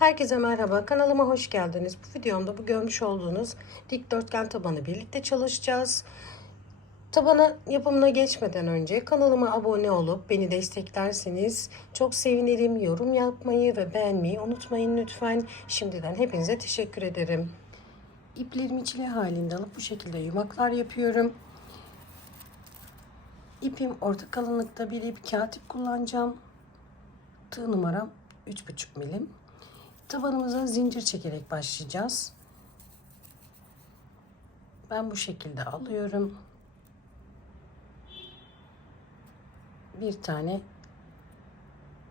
Herkese merhaba. Kanalıma hoş geldiniz. Bu videomda bu görmüş olduğunuz dikdörtgen tabanı birlikte çalışacağız. Tabanı yapımına geçmeden önce kanalıma abone olup beni desteklerseniz çok sevinirim. Yorum yapmayı ve beğenmeyi unutmayın lütfen. Şimdiden hepinize teşekkür ederim. İplerimi çile halinde alıp bu şekilde yumaklar yapıyorum. İpim orta kalınlıkta bir ip kağıt ip kullanacağım. Tığ numaram 3,5 milim. Tabanımıza zincir çekerek başlayacağız. Ben bu şekilde alıyorum. Bir tane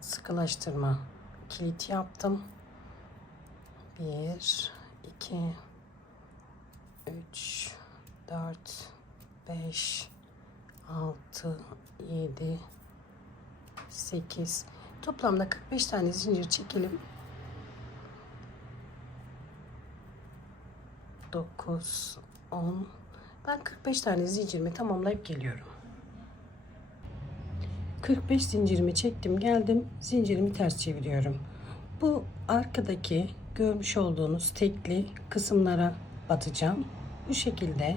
sıkılaştırma kilit yaptım. Bir, iki, üç, dört, beş, altı, yedi, sekiz. Toplamda 45 tane zincir çekelim. 9, 10. Ben 45 tane zincirimi tamamlayıp geliyorum. 45 zincirimi çektim geldim. Zincirimi ters çeviriyorum. Bu arkadaki görmüş olduğunuz tekli kısımlara batacağım. Bu şekilde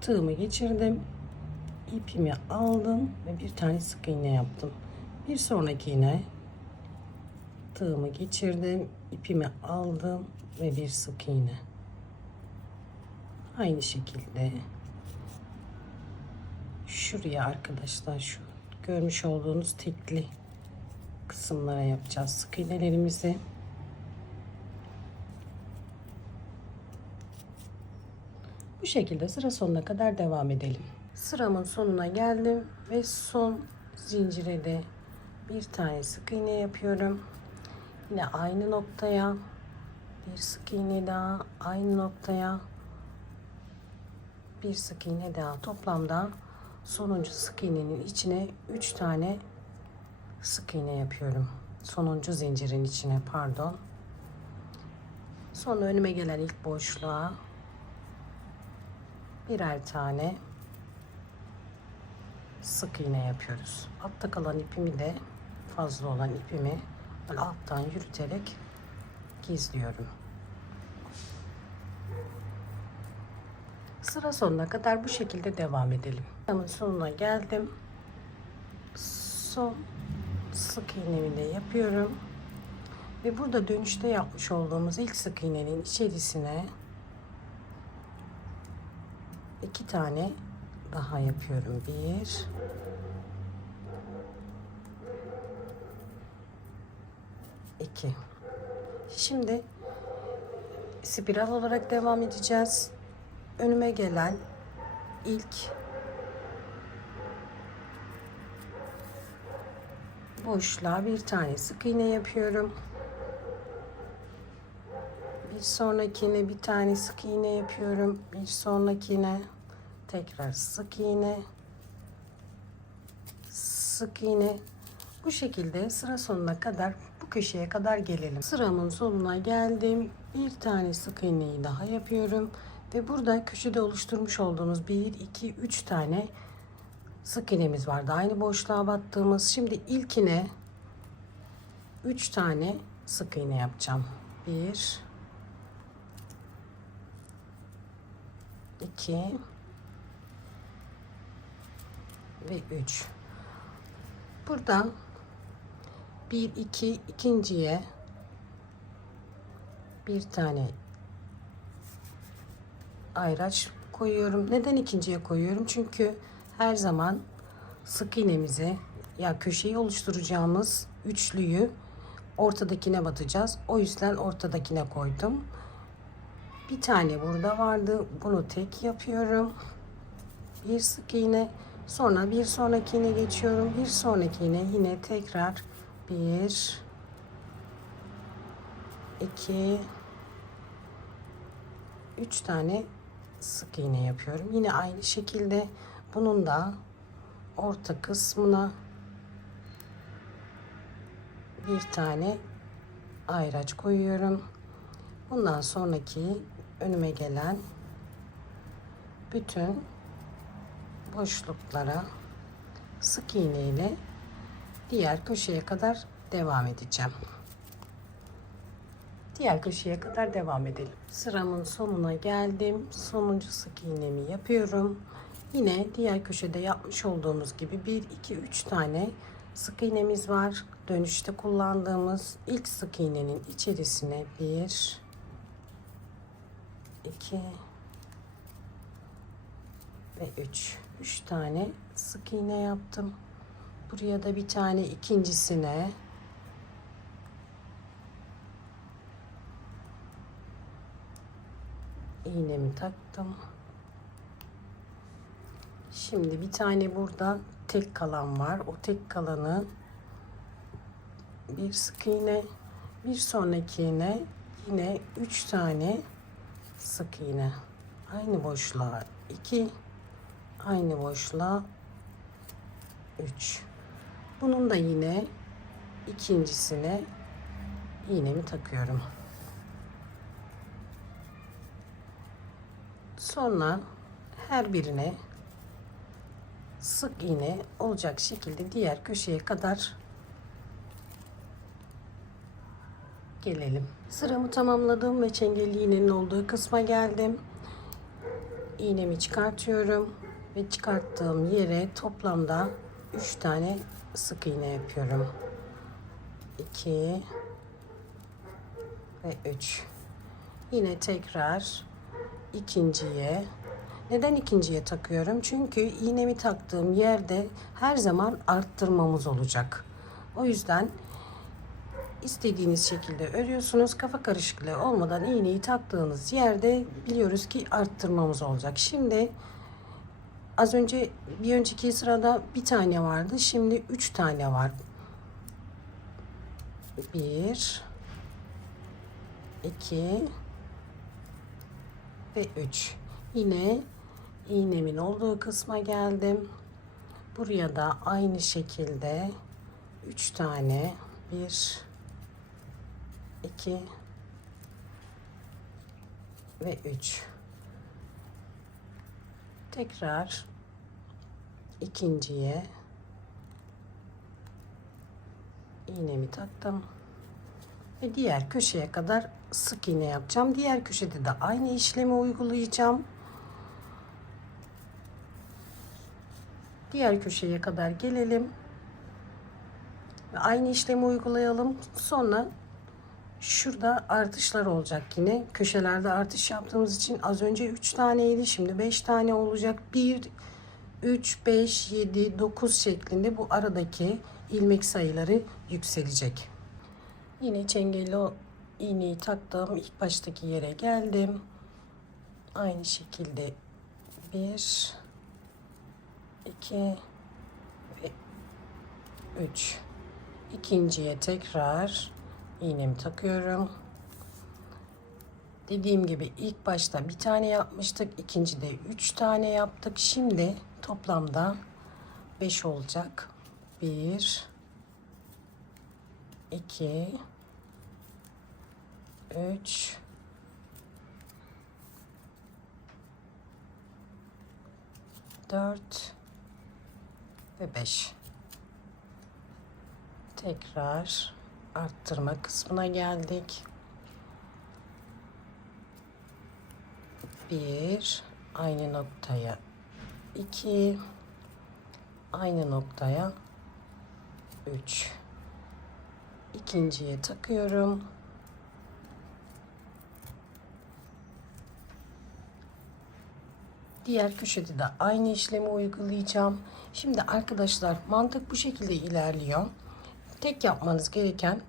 tığımı geçirdim. ipimi aldım ve bir tane sık iğne yaptım. Bir sonraki iğne tığımı geçirdim. ipimi aldım ve bir sık iğne. Aynı şekilde şuraya arkadaşlar şu görmüş olduğunuz tekli kısımlara yapacağız sık iğnelerimizi. Bu şekilde sıra sonuna kadar devam edelim. Sıramın sonuna geldim ve son zincire de bir tane sık iğne yapıyorum. Yine aynı noktaya bir sık iğne daha aynı noktaya bir sık iğne daha toplamda sonuncu sık iğnenin içine 3 tane sık iğne yapıyorum. Sonuncu zincirin içine pardon. Sonra önüme gelen ilk boşluğa birer tane sık iğne yapıyoruz. Altta kalan ipimi de fazla olan ipimi alttan yürüterek gizliyorum. Sıra sonuna kadar bu şekilde devam edelim. Sıramın sonuna geldim. Son sık iğnemi yapıyorum. Ve burada dönüşte yapmış olduğumuz ilk sık iğnenin içerisine iki tane daha yapıyorum. Bir iki. Şimdi spiral olarak devam edeceğiz önüme gelen ilk boşluğa bir tane sık iğne yapıyorum. Bir sonrakine bir tane sık iğne yapıyorum. Bir sonrakine tekrar sık iğne. Sık iğne. Bu şekilde sıra sonuna kadar bu köşeye kadar gelelim. Sıramın sonuna geldim. Bir tane sık iğneyi daha yapıyorum. Ve burada köşede oluşturmuş olduğumuz 1, 2, 3 tane sık iğnemiz vardı. Aynı boşluğa battığımız. Şimdi ilkine 3 tane sık iğne yapacağım. 1 2 ve 3. Burada 1 2 ikinciye bir tane ayraç koyuyorum. Neden ikinciye koyuyorum? Çünkü her zaman sık iğnemizi ya köşeyi oluşturacağımız üçlüyü ortadakine batacağız. O yüzden ortadakine koydum. Bir tane burada vardı. Bunu tek yapıyorum. Bir sık iğne. Sonra bir sonrakine geçiyorum. Bir sonrakine yine tekrar bir iki üç tane sık iğne yapıyorum. Yine aynı şekilde bunun da orta kısmına bir tane ayraç koyuyorum. Bundan sonraki önüme gelen bütün boşluklara sık iğne ile diğer köşeye kadar devam edeceğim. Diğer köşeye kadar devam edelim. Sıramın sonuna geldim. Sonuncu sık iğnemi yapıyorum. Yine diğer köşede yapmış olduğumuz gibi 1 2 3 tane sık iğnemiz var. Dönüşte kullandığımız ilk sık iğnenin içerisine 1 2 ve 3 3 tane sık iğne yaptım. Buraya da bir tane ikincisine iğnemi taktım. Şimdi bir tane burada tek kalan var. O tek kalanı bir sık iğne, bir sonraki iğne yine 3 tane sık iğne. Aynı boşluğa 2, aynı boşluğa 3. Bunun da yine ikincisine iğnemi takıyorum. Sonra her birine sık iğne olacak şekilde diğer köşeye kadar gelelim. Sıramı tamamladım ve çengelli iğnenin olduğu kısma geldim. İğnemi çıkartıyorum ve çıkarttığım yere toplamda 3 tane sık iğne yapıyorum. 2 ve 3. Yine tekrar ikinciye neden ikinciye takıyorum? Çünkü iğnemi taktığım yerde her zaman arttırmamız olacak. O yüzden istediğiniz şekilde örüyorsunuz. Kafa karışıklığı olmadan iğneyi taktığınız yerde biliyoruz ki arttırmamız olacak. Şimdi az önce bir önceki sırada bir tane vardı. Şimdi üç tane var. Bir, iki ve üç. Yine iğnemin olduğu kısma geldim. Buraya da aynı şekilde 3 tane 1 2 ve 3 tekrar ikinciye iğnemi taktım ve diğer köşeye kadar sık iğne yapacağım. Diğer köşede de aynı işlemi uygulayacağım. Diğer köşeye kadar gelelim. Ve aynı işlemi uygulayalım. Sonra şurada artışlar olacak yine. Köşelerde artış yaptığımız için az önce 3 taneydi. Şimdi 5 tane olacak. 1, 3, 5, 7, 9 şeklinde bu aradaki ilmek sayıları yükselecek. Yine çengelli iğneyi taktım. İlk baştaki yere geldim. Aynı şekilde 1 2 ve 3 ikinciye tekrar iğnemi takıyorum dediğim gibi ilk başta bir tane yapmıştık ikincide 3 tane yaptık şimdi toplamda 5 olacak 1 2 3 4 ve 5. Tekrar arttırma kısmına geldik. 1 aynı noktaya 2 aynı noktaya 3 ikinciye takıyorum. Diğer köşede de aynı işlemi uygulayacağım. Şimdi arkadaşlar mantık bu şekilde ilerliyor. Tek yapmanız gereken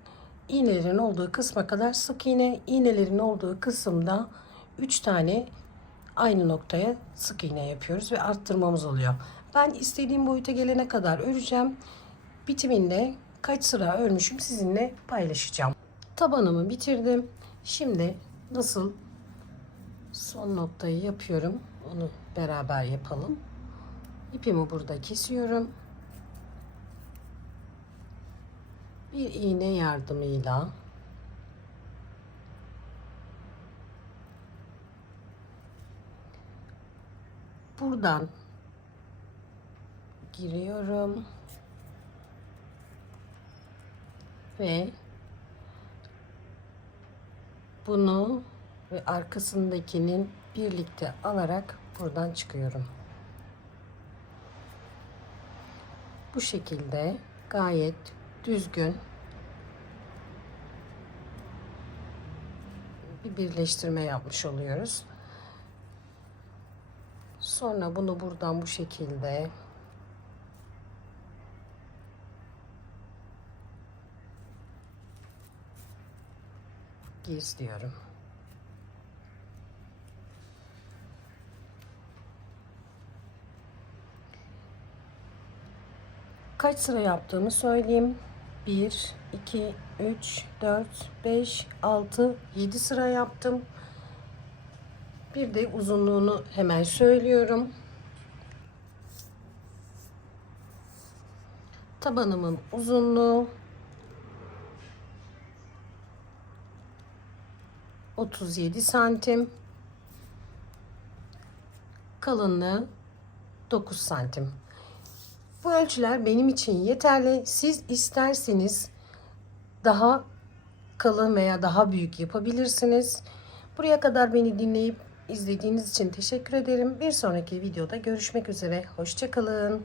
iğnelerin olduğu kısma kadar sık iğne, iğnelerin olduğu kısımda 3 tane aynı noktaya sık iğne yapıyoruz ve arttırmamız oluyor. Ben istediğim boyuta gelene kadar öreceğim. Bitiminde kaç sıra örmüşüm sizinle paylaşacağım. Tabanımı bitirdim. Şimdi nasıl son noktayı yapıyorum. Onu beraber yapalım. İpimi burada kesiyorum. Bir iğne yardımıyla buradan giriyorum ve bunu ve arkasındakinin birlikte alarak buradan çıkıyorum. Bu şekilde gayet düzgün bir birleştirme yapmış oluyoruz. Sonra bunu buradan bu şekilde gizliyorum. Kaç sıra yaptığımı söyleyeyim. 1, 2, 3, 4, 5, 6, 7 sıra yaptım. Bir de uzunluğunu hemen söylüyorum. Tabanımın uzunluğu 37 santim. Kalınlığı 9 santim. Bu ölçüler benim için yeterli. Siz isterseniz daha kalın veya daha büyük yapabilirsiniz. Buraya kadar beni dinleyip izlediğiniz için teşekkür ederim. Bir sonraki videoda görüşmek üzere. Hoşçakalın.